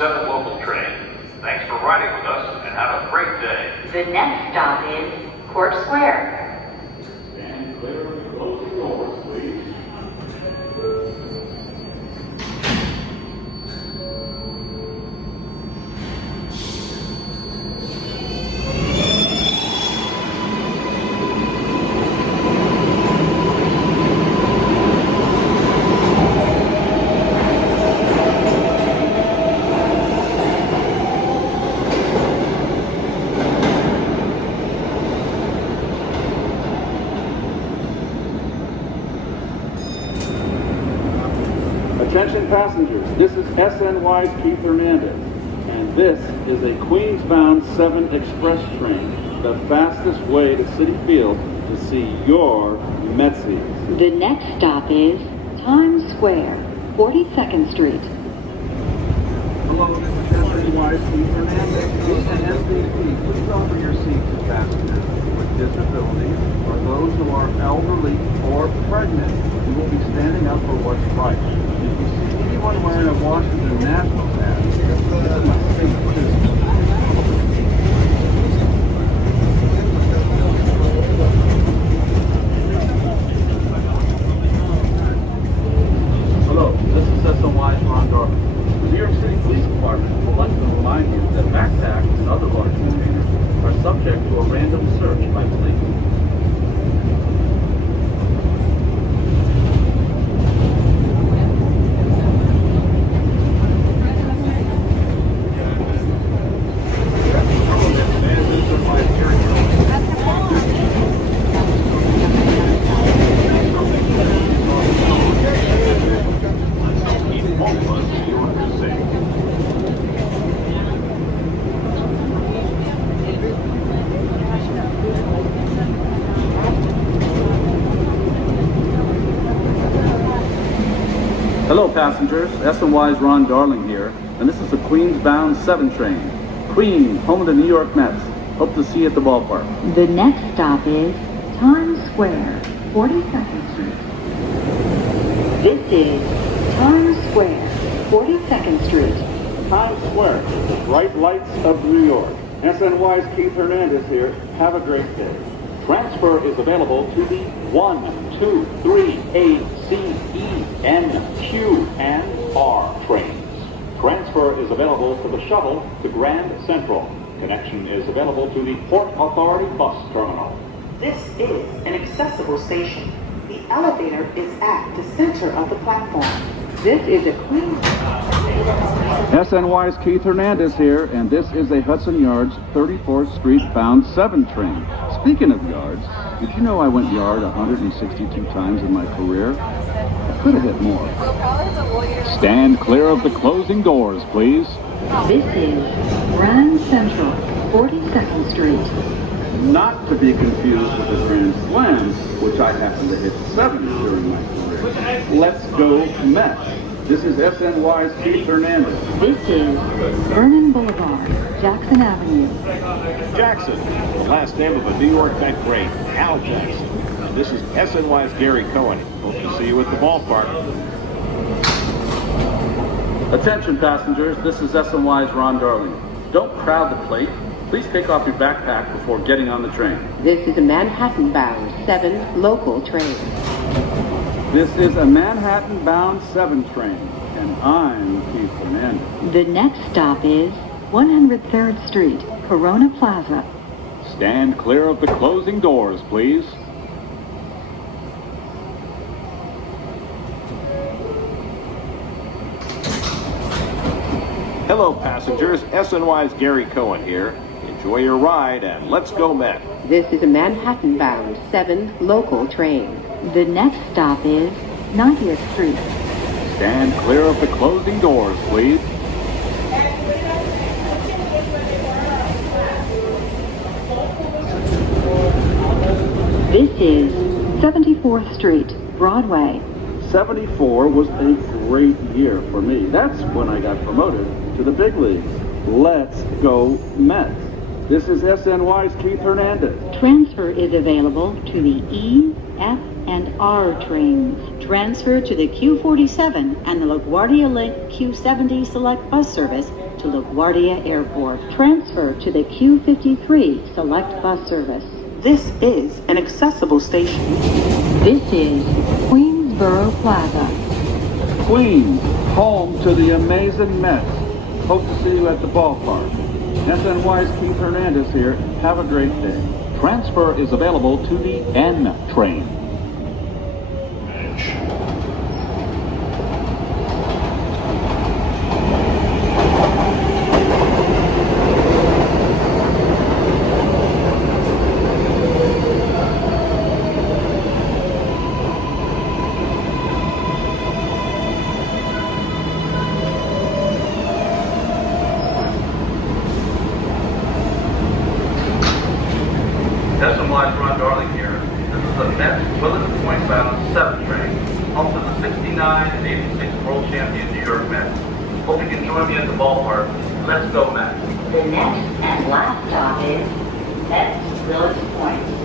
7 local train. Thanks for riding with us and have a great day. The next stop is Court Square. Stand clear of the closing doors, please. Attention passengers, this is SNY's Keith Hernandez, and this is a Queens-bound 7 express train, the fastest way to Citi Field to see your Metsies. The next stop is Times Square, 42nd Street. Hello, this is SNY's Keith Hernandez. And SVP, please offer your seat to passengers with disabilities or those who are elderly or pregnant who will be standing up for what's right. If you see anyone wearing a Washington Nationals hat, this is my seat too. Hello, this is SNY's Ron Darling. The New York City Police Department would like to remind you that backpacks and other large containers are subject to a random search by police. Hello passengers, SNY's Ron Darling here, and this is the Queens-bound 7 train. Queens, home of the New York Mets. Hope to see you at the ballpark. The next stop is Times Square, 42nd Street. This is Times Square, 42nd Street. Times Square, the bright lights of New York. SNY's Keith Hernandez here. Have a great day. Transfer is available to the 1, 2, 3, A, C, E, N, Q, and R trains. Transfer is available to the shuttle to Grand Central. Connection is available to the Port Authority bus terminal. This is an accessible station. The elevator is at the center of the platform. This is a Queens. SNY's Keith Hernandez here, and this is a Hudson Yards 34th Street bound 7 train. Speaking of yards, did you know I went yard 162 times in my career? I could have hit more. Stand clear of the closing doors, please. This is Grand Central, 42nd Street. Not to be confused with the Grand Slams, which I happened to hit 7 during my career. Let's go Mets. This is SNY's Keith Hernandez. This is Vernon Boulevard, Jackson Avenue. Jackson, the last name of a New York Met great, Al Jackson. And this is SNY's Gary Cohen. Hope to see you at the ballpark. Attention passengers, this is SNY's Ron Darling. Don't crowd the plate. Please take off your backpack before getting on the train. This is a Manhattan-bound 7 local train. This is a Manhattan-bound 7 train, and I'm Keith Hernandez. The next stop is 103rd Street, Corona Plaza. Stand clear of the closing doors, please. Hello passengers, SNY's Gary Cohen here. Enjoy your ride and let's go Met. This is a Manhattan-bound 7 local train. The next stop is 90th Street. Stand clear of the closing doors, please. This is 74th Street, Broadway. 74 was a great year for me. That's when I got promoted to the big leagues. Let's go Mets. This is SNY's Keith Hernandez. Transfer is available to the E, F, and R trains. Transfer to the Q47 and the LaGuardia Link Q70 Select bus service to LaGuardia Airport. Transfer to the Q53 Select Bus Service. This is an accessible station. This is Queensboro Plaza. Queens, home to the amazing Mets. Hope to see you at the ballpark. SNY's Keith Hernandez here. Have a great day. Transfer is available to the N train. SNY's Ron Darling here. This is the Mets-Willets point-bound 7 train, home to the 69 and 86 world champion New York Mets. Hope you can join me at the ballpark. Let's go, Mets. The next and last stop is Mets-Willets Point.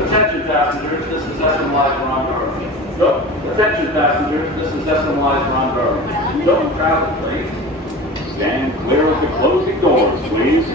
Attention passengers, this is SNY's Ron Darling. No, attention passengers, this is SNY's Ron Darling. Don't travel, please. Stand clear of the closing doors, please.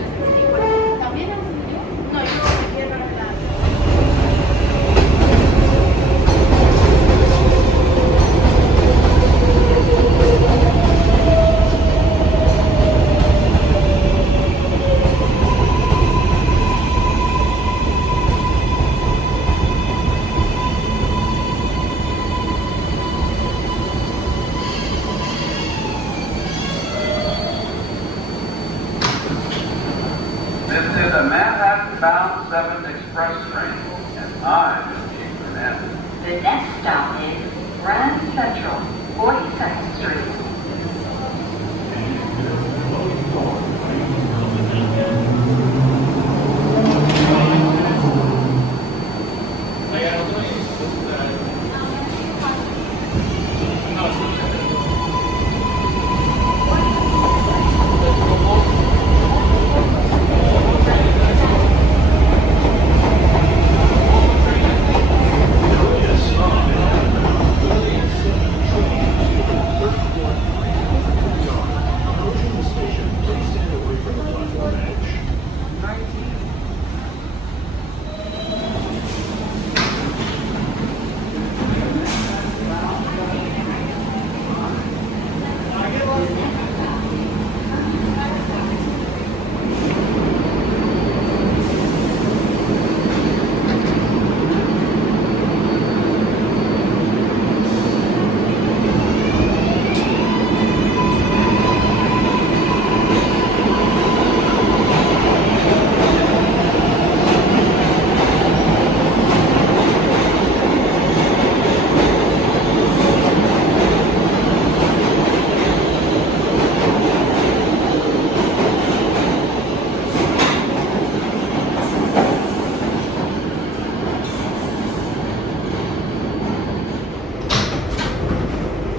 This is a Manhattan-bound 7 express train, and I'm Keith Hernandez. The next stop is Grand Central, 42nd Street.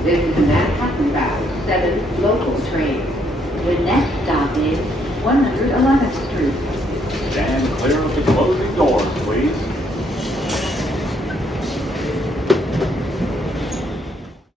This is a Manhattan-bound 7 local train. The next stop is 111th Street. Stand clear of the closing doors, please.